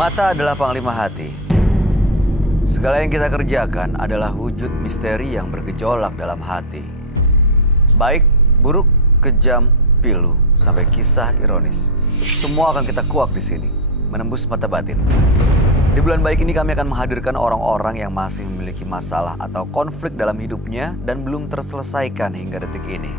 Mata adalah panglima hati. Segala yang kita kerjakan adalah wujud misteri yang bergejolak dalam hati. Baik, buruk, kejam, pilu, sampai kisah ironis. Semua akan kita kuak di sini, menembus mata batin. Di bulan baik ini kami akan menghadirkan orang-orang yang masih memiliki masalah atau konflik dalam hidupnya dan belum terselesaikan hingga detik ini.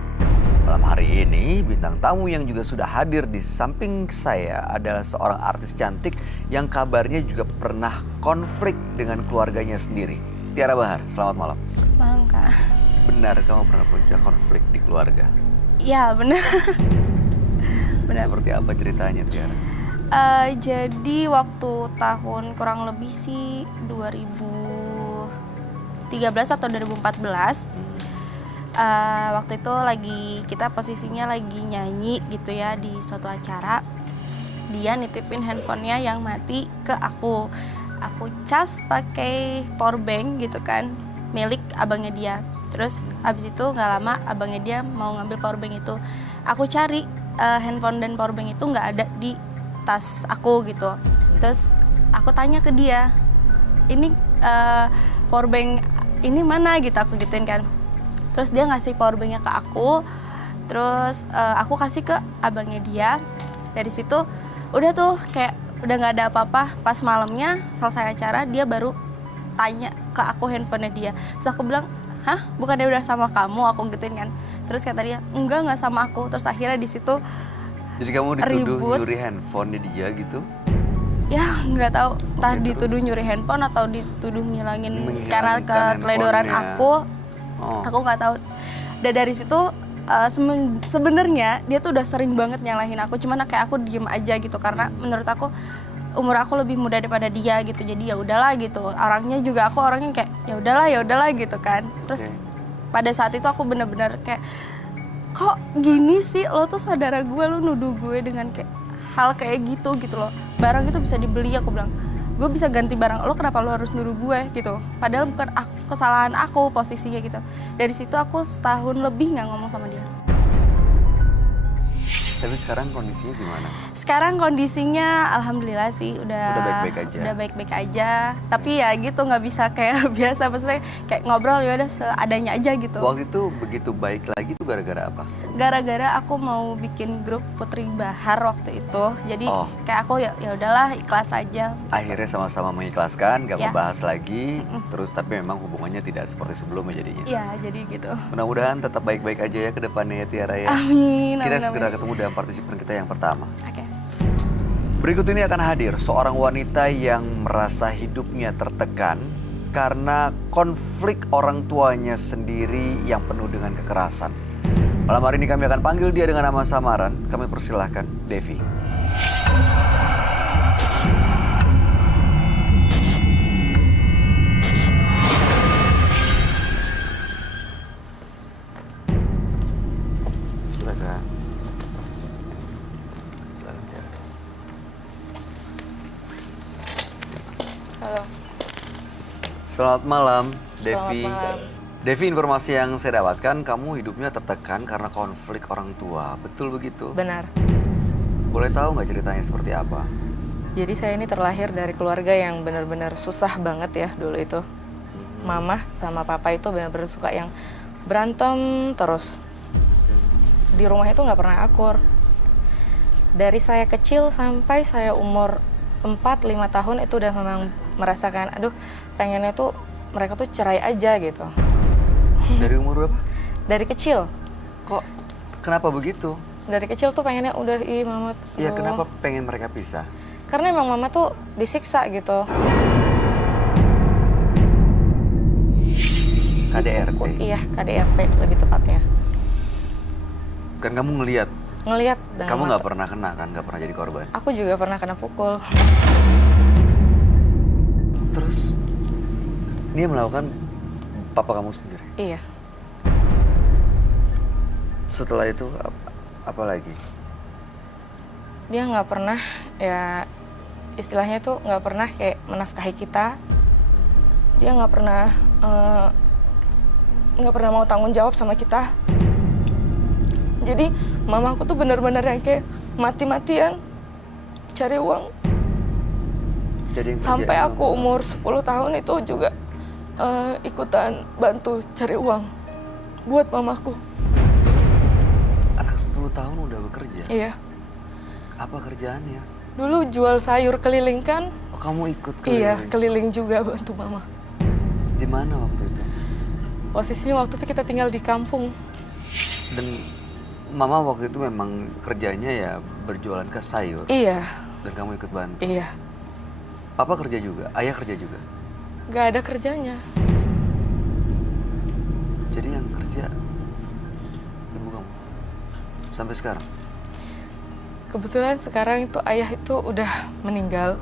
Malam hari ini, bintang tamu yang juga sudah hadir di samping saya adalah seorang artis cantik yang kabarnya juga pernah konflik dengan keluarganya sendiri. Tiara Bahar, selamat malam. Malam, Kak. Benar kamu pernah punya konflik di keluarga? Iya, benar. Benar. Seperti apa ceritanya, Tiara? Jadi waktu tahun kurang lebih sih 2013 atau 2014. Waktu itu kita posisinya lagi nyanyi gitu ya di suatu acara. Dia nitipin handphonenya yang mati ke aku. Aku cas pakai powerbank gitu kan, milik abangnya dia. Terus abis itu nggak lama abangnya dia mau ngambil powerbank itu. Aku cari handphone dan powerbank itu nggak ada di tas aku gitu. Terus aku tanya ke dia, ini powerbank ini mana gitu, aku gituin kan. Terus dia ngasih powerbanknya ke aku, terus aku kasih ke abangnya dia. Dari situ udah tuh kayak udah nggak ada apa-apa. Pas malamnya selesai acara dia baru tanya ke aku handphonenya dia. Terus aku bilang, hah, bukannya udah sama kamu? Aku gituin kan. Terus kata dia, nggak sama aku. Terus akhirnya di situ Jadi kamu dituduh ribut. nyuri handphonenya dia gitu? Ya nggak tahu, entah Oke, dituduh terus? nyuri handphone atau dituduh ngilangin Menghilangkan karena keteledoran handphonenya. aku. Oh. Aku nggak tahu. Dan dari situ sebenarnya dia tuh udah sering banget nyalahin aku, cuman kayak aku diem aja gitu karena menurut aku umur aku lebih muda daripada dia gitu. Jadi ya udahlah gitu. Aku orangnya kayak ya udahlah gitu kan. Terus pada saat itu aku bener-bener kayak, kok gini sih, lo tuh saudara gue, lo nuduh gue dengan kayak hal kayak gitu loh. Barang itu bisa dibeli, aku bilang, gue bisa ganti barang lo, kenapa lo harus nuduh gue gitu. Padahal bukan kesalahan aku posisinya gitu. Dari situ aku setahun lebih nggak ngomong sama dia. Tapi sekarang kondisinya gimana? Sekarang kondisinya alhamdulillah sih udah baik-baik aja. Udah baik-baik aja. Tapi ya gitu, nggak bisa kayak biasa, maksudnya kayak ngobrol ya udah seadanya aja gitu. Waktu itu begitu baik lagi tuh gara-gara apa? Gara-gara aku mau bikin grup Putri Bahar waktu itu. Jadi Oh. kayak aku ya udahlah ikhlas aja. Akhirnya sama-sama mengikhlaskan, gak Ya. membahas lagi. Terus tapi memang hubungannya tidak seperti sebelumnya jadinya. Ya jadi gitu. Mudah-mudahan tetap baik-baik aja ya ke depannya ya Tiara ya. Amin. Kita amin, segera amin. ketemu dengan partisipan kita yang pertama. Oke. Berikut ini akan hadir seorang wanita yang merasa hidupnya tertekan karena konflik orang tuanya sendiri yang penuh dengan kekerasan. Malam hari ini kami akan panggil dia dengan nama samaran. Kami persilahkan Devi. Silakan. Silakan Tiara. Halo. Selamat malam, Devi. malam. Devi, informasi yang saya dapatkan, kamu hidupnya tertekan karena konflik orang tua. Betul begitu? Benar. Boleh tahu nggak ceritanya seperti apa? Jadi saya ini terlahir dari keluarga yang benar-benar susah banget ya dulu itu. Mama sama papa itu benar-benar suka yang berantem terus. Di rumah itu nggak pernah akur. Dari saya kecil sampai saya umur 4-5 tahun itu udah memang merasakan, aduh pengennya tuh mereka tuh cerai aja gitu. Dari umur berapa? Dari kecil. Kok kenapa begitu? Dari kecil tuh pengennya udah, mama. Iya, aduh. kenapa pengen mereka pisah? Karena emang mama tuh disiksa gitu. KDRT. Iya, KDRT lebih tepatnya. Kan kamu ngelihat, Ngelihat dengan kamu mata. nggak pernah kena kan, nggak pernah jadi korban. Aku juga pernah kena pukul. Terus dia melakukan papa kamu sendiri. Iya. Setelah itu apa lagi? Dia nggak pernah, ya istilahnya tuh nggak pernah kayak menafkahi kita. Dia nggak pernah mau tanggung jawab sama kita. Jadi mama aku tuh benar-benar yang kayak mati-matian cari uang. Jadi yang Sampai kerjain aku umur 10 tahun itu juga ikutan bantu cari uang buat mamaku. anak 10 tahun udah bekerja. Iya. Apa kerjaannya? Dulu jual sayur keliling kan? Oh, kamu ikut Iya, keliling? keliling juga bantu mama. Di mana waktu itu? Posisinya waktu itu kita tinggal di kampung. Dan mama waktu itu memang kerjanya ya berjualan ke sayur. Iya, Dan kamu ikut bantu. iya. Papa kerja juga, ayah kerja juga. Gak ada kerjanya. Jadi yang kerja ibu kamu sampai sekarang. Kebetulan sekarang itu ayah itu udah meninggal.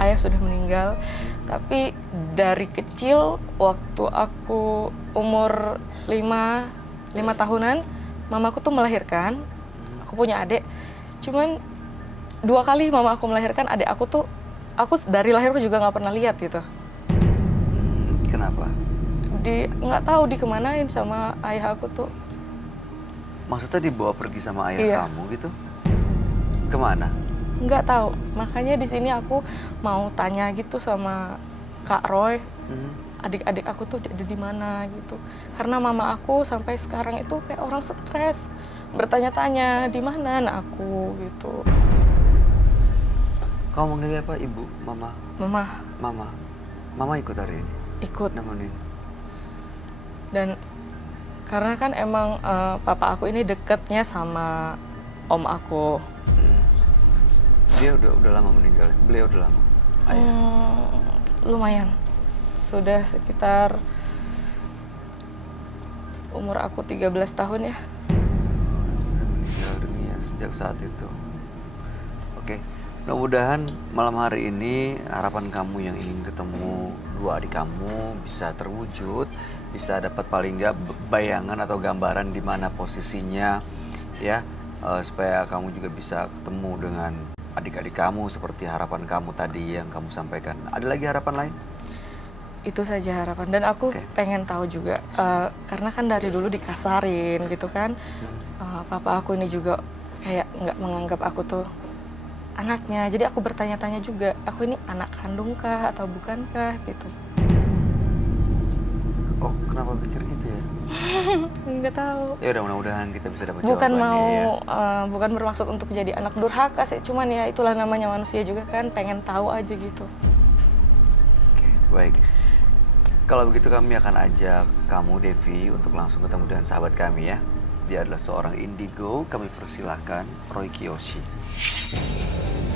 Ayah sudah meninggal. Tapi dari kecil waktu aku umur 5 tahunan, mamaku tuh melahirkan. Aku punya adik. Cuman 2 kali mama aku melahirkan adik aku tuh, aku dari lahir juga nggak pernah lihat gitu. Kenapa? Nggak tahu dikemanain sama ayah aku tuh. Maksudnya dibawa pergi sama ayah Iya. kamu gitu? Kemana? Nggak tahu. Makanya di sini aku mau tanya gitu sama Kak Roy. Adik-adik aku tuh ada di mana gitu. Karena mama aku sampai sekarang itu kayak orang stres. Bertanya-tanya di mana anak aku gitu. Kamu manggilnya apa? Ibu? Mama? Mama Mama? Mama ikut hari ini? ikut. Nemenin? Dan karena kan emang papa aku ini deketnya sama om aku. Dia udah lama meninggal? Beliau udah lama? Ayah? Lumayan. Sudah sekitar umur aku 13 tahun ya. Meninggal dunia sejak saat itu. Oke, mudah-mudahan malam hari ini harapan kamu yang ingin ketemu dua adik kamu bisa terwujud, bisa dapat paling nggak bayangan atau gambaran di mana posisinya, ya, supaya kamu juga bisa ketemu dengan adik-adik kamu seperti harapan kamu tadi yang kamu sampaikan. Ada lagi harapan lain? Itu saja harapan. Dan aku pengen tahu juga, karena kan dari dulu dikasarin gitu kan. Papa aku ini juga kayak nggak menganggap aku tuh anaknya. Jadi aku bertanya-tanya juga, aku ini anak kandungkah atau bukankah gitu. Oh, kenapa pikir gitu ya? Nggak tahu. Ya udah, mudah-mudahan kita bisa dapat Bukan jawabannya ya. bukan bermaksud untuk jadi anak durhaka sih. Cuman ya itulah namanya manusia juga kan, pengen tahu aja gitu. Oke, baik. Kalau begitu kami akan ajak kamu, Devi, untuk langsung ketemu dengan sahabat kami ya. Dia adalah seorang indigo, kami persilahkan Roy Kiyoshi.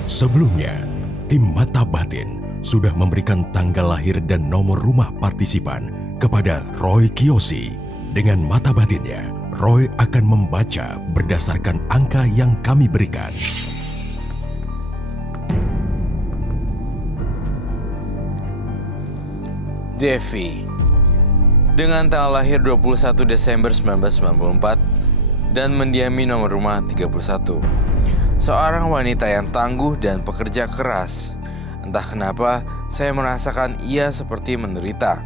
Sebelumnya, tim Mata Batin sudah memberikan tanggal lahir dan nomor rumah partisipan kepada Roy Kiyoshi. Dengan mata batinnya, Roy akan membaca berdasarkan angka yang kami berikan. Devi, dengan tanggal lahir 21 Desember 1994 dan mendiami nomor rumah 31. Seorang wanita yang tangguh dan pekerja keras. Entah kenapa, saya merasakan ia seperti menderita.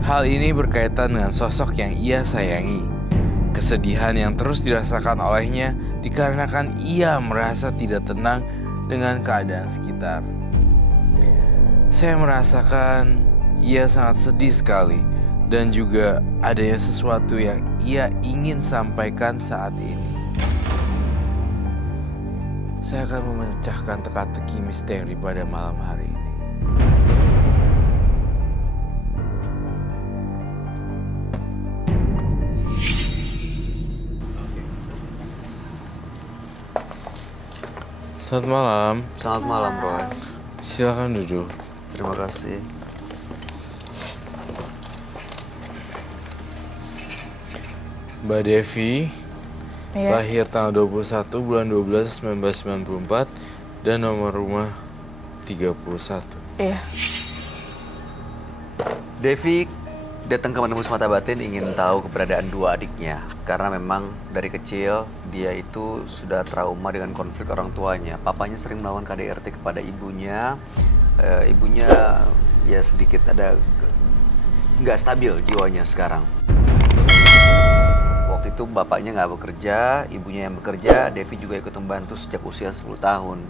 Hal ini berkaitan dengan sosok yang ia sayangi. Kesedihan yang terus dirasakan olehnya dikarenakan ia merasa tidak tenang dengan keadaan sekitar. Saya merasakan ia sangat sedih sekali dan juga adanya sesuatu yang ia ingin sampaikan saat ini. Saya akan memecahkan teka-teki misteri pada malam hari ini. Selamat malam. Selamat malam, Roy. Silakan duduk. Terima kasih. Mbak Devi, Iya. lahir tanggal 21 bulan 12 1994 dan nomor rumah 31. Iya. Devi datang ke Menembus Mata Batin ingin tahu keberadaan dua adiknya. Karena memang dari kecil dia itu sudah trauma dengan konflik orang tuanya. Papanya sering melakukan KDRT kepada ibunya. Ibunya ya sedikit ada nggak stabil jiwanya sekarang. Waktu itu bapaknya nggak bekerja, ibunya yang bekerja. Devi juga ikut membantu sejak usia 10 tahun.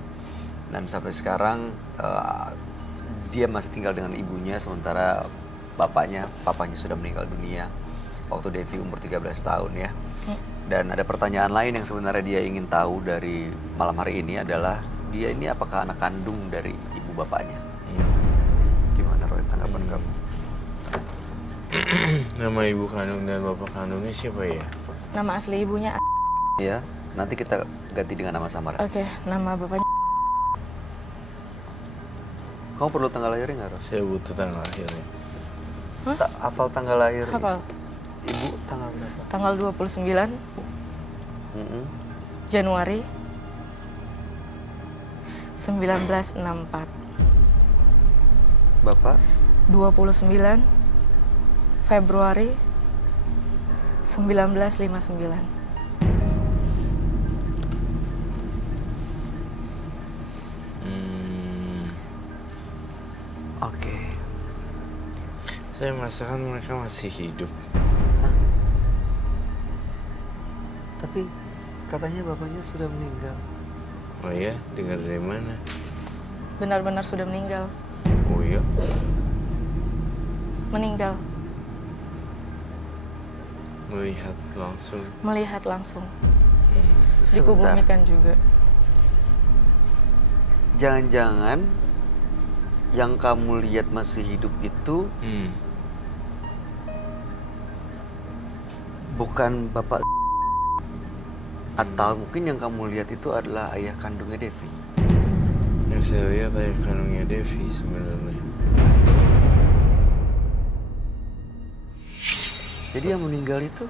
Dan sampai sekarang dia masih tinggal dengan ibunya, sementara papanya sudah meninggal dunia waktu Devi umur 13 tahun ya. Dan ada pertanyaan lain yang sebenarnya dia ingin tahu dari malam hari ini adalah dia ini apakah anak kandung dari ibu bapaknya? Gimana Roy tanggapan kamu? Nama ibu kandung dan bapak kandungnya siapa ya? Nama asli ibunya Ya, nanti kita ganti dengan nama samaran. Oke, nama bapaknya Kamu perlu tanggal lahirnya nggak, Roy? Saya butuh tanggal lahirnya. Tak hafal tanggal lahir. hafal. Ibu tanggal berapa? Tanggal 29 Mm-mm. Januari 1964. Bapak 29 Februari 1959. Oke. Saya merasakan mereka masih hidup. Tapi katanya bapaknya sudah meninggal. Oh ya, dengar dari mana? Benar-benar sudah meninggal. Oh iya? Meninggal. Melihat langsung. Melihat langsung. Sebentar. Dikubumikan juga. Jangan-jangan yang kamu lihat masih hidup itu bukan bapak, atau mungkin yang kamu lihat itu adalah ayah kandungnya Devi. Yang saya lihat ayah kandungnya Devi sebenarnya. Jadi yang meninggal itu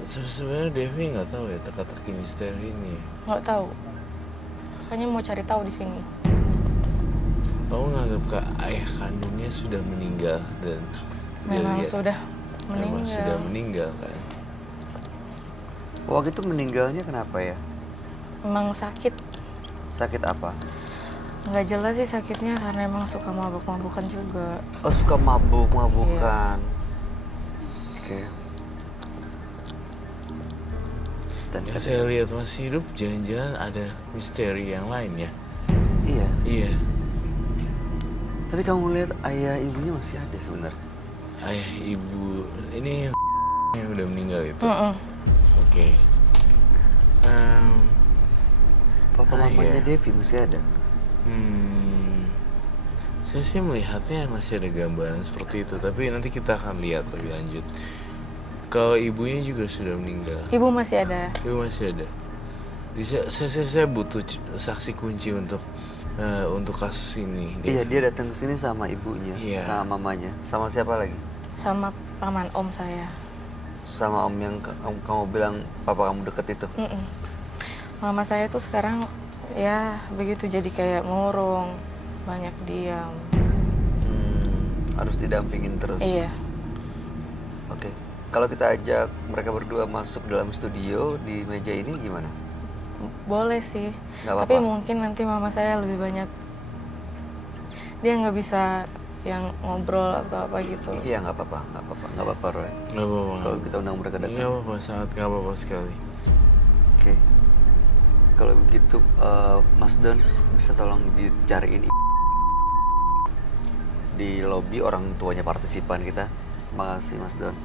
Sebenarnya Devi nggak tahu ya teka-teki misteri ini. Nggak tahu. Kakaknya mau cari tahu di sini. Kamu nganggap kak ayah kandungnya sudah meninggal dan dia Memang lihat- sudah meninggal. Memang sudah meninggal kan? waktu itu meninggalnya kenapa ya? Memang sakit. Sakit apa? Nggak jelas sih sakitnya karena emang suka mabuk-mabukan juga. Oh, suka mabuk-mabukan. Oke. Dan Yang saya lihat masih hidup, jangan-jangan ada misteri yang lain ya? iya. Iya, Tapi kamu lihat ayah ibunya masih ada sebenarnya. ayah ibu ini yang udah meninggal itu. Mm-mm. Oke. Papa mamanya iya. Devi masih ada. Saya sih melihatnya masih ada gambaran seperti itu, tapi nanti kita akan lihat lebih lanjut. Kalau ibunya juga sudah meninggal, Ibu masih ada. ibu masih ada. Bisa, saya butuh saksi kunci untuk kasus ini. Iya, dia datang ke sini sama ibunya, Iya. sama mamanya, sama siapa lagi? Sama paman om saya. Sama om yang kamu bilang papa kamu deket itu. Mm-mm. Mama saya tuh sekarang ya begitu jadi kayak murung, banyak diam. Harus didampingin terus. Iya. Oke. Kalau kita ajak mereka berdua masuk dalam studio di meja ini gimana? Boleh sih. Nggak apa-apa. Tapi mungkin nanti mama saya lebih banyak. Dia nggak bisa yang ngobrol atau apa gitu. Iya, nggak apa-apa, Roy. Nggak apa-apa. Kalau kita undang mereka Nggak datang. apa-apa, sangat nggak apa-apa sekali. Oke. Kalau begitu, Mas Don bisa tolong dicariin di lobi orang tuanya partisipan kita. Makasih Mas Don.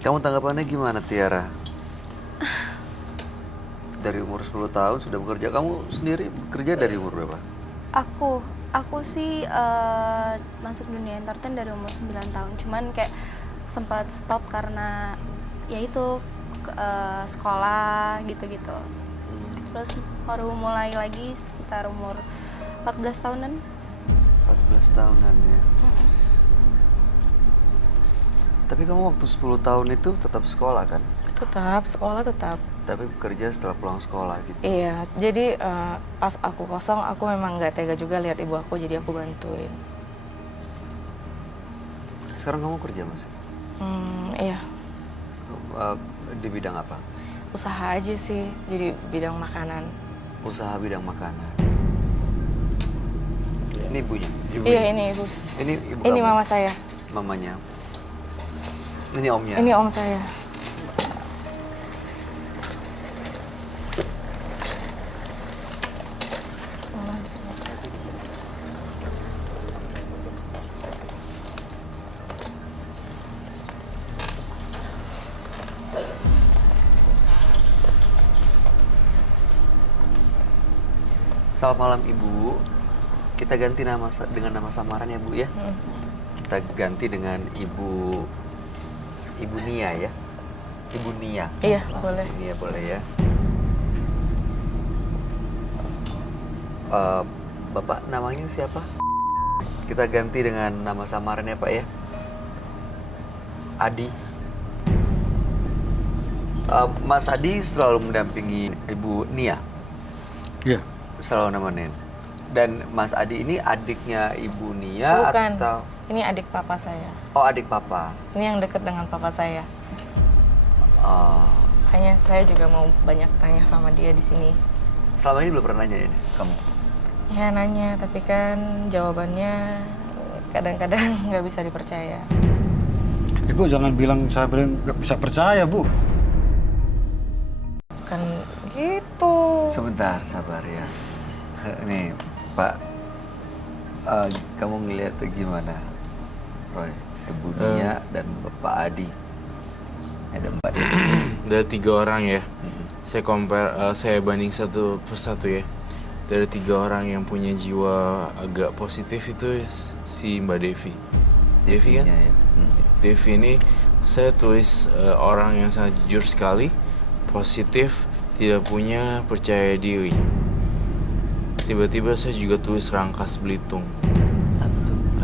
Kamu tanggapannya gimana, Tiara? Dari umur 10 tahun sudah bekerja. Kamu sendiri bekerja dari umur berapa? Aku sih masuk dunia entertain dari umur 9 tahun. Cuman kayak sempat stop karena ya itu sekolah gitu-gitu. Terus baru mulai lagi sekitar umur 14 tahunan. 14 tahunan ya. Tapi kamu waktu 10 tahun itu tetap sekolah kan? Tetap sekolah tetap. Tapi bekerja setelah pulang sekolah gitu. Iya. Jadi pas aku kosong aku memang nggak tega juga lihat ibu aku, jadi aku bantuin. Sekarang kamu kerja Mas? Iya. Di bidang apa? Usaha aja sih. Jadi bidang makanan. Usaha bidang makanan. Ini ibunya. Iya ini ibu. Ini ibu Ini kamu. mama saya. Mamanya. Ini omnya. Ini om saya. Selamat malam Ibu. Kita ganti dengan nama samaran ya Bu ya. Kita ganti dengan Ibu Nia ya. Ibu Nia. Iya, boleh. Ibu Nia boleh ya. Bapak namanya siapa? Kita ganti dengan nama samaran ya Pak ya. Adi. Mas Adi selalu mendampingi Ibu Nia. Iya. Selalu nemenin. Dan Mas Adi ini adiknya Ibu Nia Bukan. atau? Ini adik papa saya. Oh, adik papa. Ini yang deket dengan papa saya. Oh. Kayaknya saya juga mau banyak tanya sama dia di sini. Selama ini belum pernah nanya ini kamu? Ya nanya, tapi kan jawabannya kadang-kadang nggak bisa dipercaya. Ibu jangan bilang saya nggak bisa percaya, Bu. Kan gitu. Sebentar, sabar ya. Nih, Pak. Kamu ngeliat tuh gimana? Roy, Ibu Nia dan Bapak Adi. Ada Mbak Devi. Dari 3 orang ya. Saya banding satu persatu ya. Dari 3 orang yang punya jiwa agak positif itu si Mbak Devi. Devi kan? Devinya ya. Devi ini saya tulis orang yang sangat jujur sekali, positif, tidak punya percaya diri. Tiba-tiba saya juga tulis Rangkas Belitung.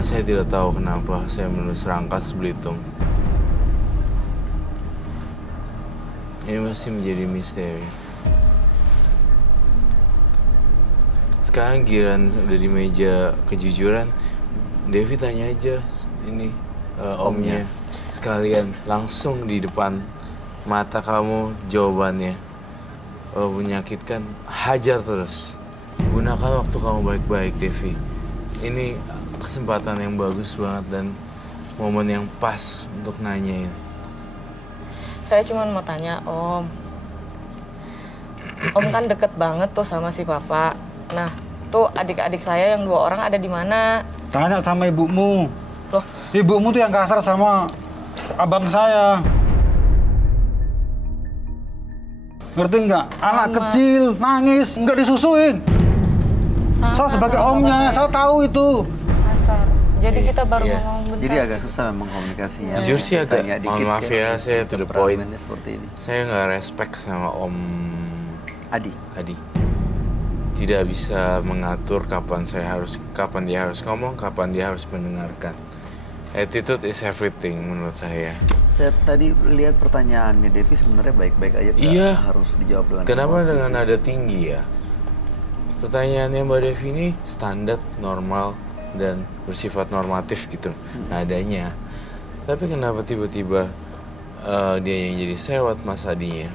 Saya tidak tahu kenapa saya menulis Rangkas Belitung. Ini masih menjadi misteri. Sekarang giliran udah di meja kejujuran, Devi tanya aja ini omnya sekalian langsung di depan mata kamu jawabannya. Kalau menyakitkan, hajar terus. Gunakan waktu kamu baik-baik, Devi. Ini kesempatan yang bagus banget dan momen yang pas untuk nanyain. Saya cuma mau tanya, Om. Om kan deket banget tuh sama si Papa. Nah, tuh adik-adik saya yang 2 orang ada di mana? Tanya sama ibumu. Loh, Ibumu tuh yang kasar sama abang saya. Ngerti nggak? Anak Sama. kecil nangis nggak disusuin. Saya sebagai sama omnya, Papa saya tahu itu. kasar. Jadi kita baru Iya. ngomong bentar. Jadi agak susah memang komunikasinya. Jujur sih agak, Tanya mohon dikit maaf kan, ya, saya to the point. temperamennya seperti ini. Saya nggak respect sama Om Adi. Adi. Tidak bisa mengatur kapan dia harus ngomong, kapan dia harus mendengarkan. Attitude is everything menurut saya. Saya tadi lihat pertanyaannya Devi sebenarnya baik-baik aja. Nggak Iya. harus dijawab dengan Kenapa emosi dengan sih. nada tinggi ya? Pertanyaannya Mbak Devi ini standar, normal, dan bersifat normatif gitu nadanya. Tapi kenapa tiba-tiba dia yang jadi sewot Mas Adinya?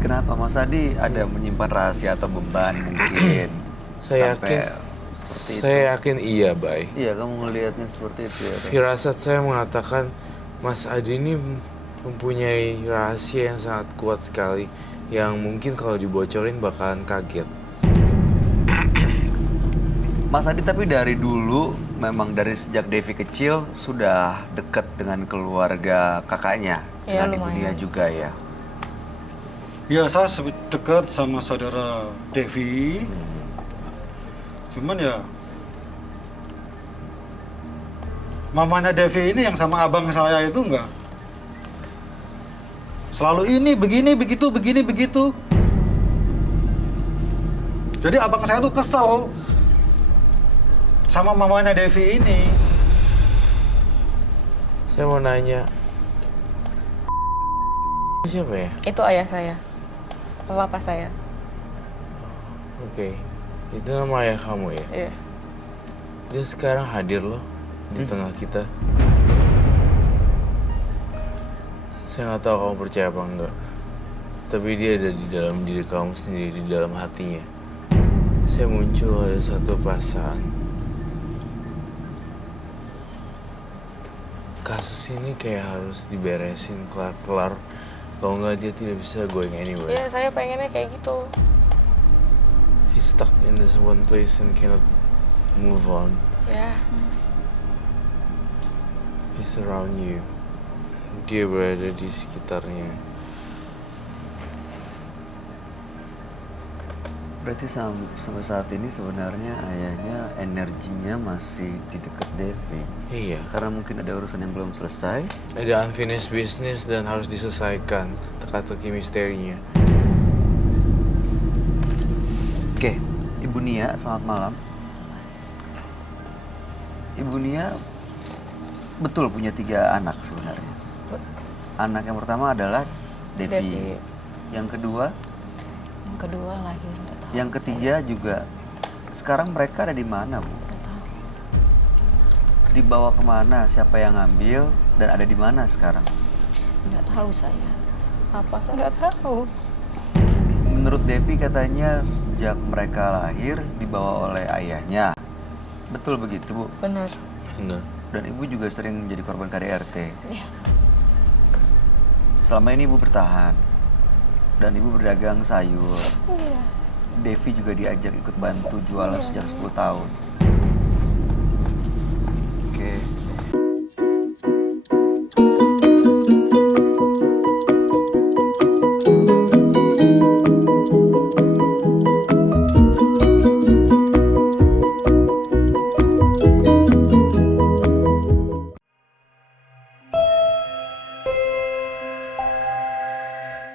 Kenapa Mas Adi ada menyimpan rahasia atau beban mungkin? Saya Sampai yakin, seperti itu. saya yakin iya, Bay. Iya, kamu ngelihatnya seperti itu ya. Roy? Firasat saya mengatakan Mas Adi ini mempunyai rahasia yang sangat kuat sekali yang mungkin kalau dibocorin bakalan kaget. Mas Adi tapi dari dulu memang dari sejak Devi kecil sudah dekat dengan keluarga kakaknya, Iya, dengan Ibu lumayan. Nia juga ya. Ya saya dekat sama saudara Devi. Cuman ya mamanya Devi ini yang sama abang saya itu enggak. Selalu ini begini begitu begini begitu. Jadi abang saya tuh kesel sama mamanya Devi ini. Saya mau nanya, siapa ya? Itu ayah saya. Papa saya. Oke, itu nama ayah kamu ya? Iya. Dia sekarang hadir loh di tengah kita. Saya nggak tahu kamu percaya apa enggak, tapi dia ada di dalam diri kamu sendiri, di dalam hatinya. Saya muncul ada satu perasaan. Kasus ini kayak harus diberesin kelar-kelar. Kalau nggak dia tidak bisa going anywhere. Iya, saya pengennya kayak gitu. He's stuck in this one place and cannot move on. Ya, He's around you. Dia berada di sekitarnya. Berarti sampai saat ini sebenarnya ayahnya energinya masih di dekat Devi. Iya. Karena mungkin ada urusan yang belum selesai. Ada unfinished business dan harus diselesaikan teka-teki misterinya. Oke, Ibu Nia, selamat malam. Ibu Nia betul punya 3 anak sebenarnya. Anak yang pertama adalah Devi. Yang kedua, lahir. Nggak tahu. yang ketiga juga. Sekarang mereka ada di mana, Bu? Dibawa kemana? Siapa yang ngambil? Dan ada di mana sekarang? Nggak tahu saya. Apa saya nggak tahu. Menurut Devi katanya sejak mereka lahir dibawa oleh ayahnya. Betul begitu, Bu? Benar. Benar. Dan Ibu juga sering menjadi korban KDRT. Iya. Selama ini Ibu bertahan. Dan Ibu berdagang sayur. Iya. Devi juga diajak ikut bantu jualan sejak 10 tahun.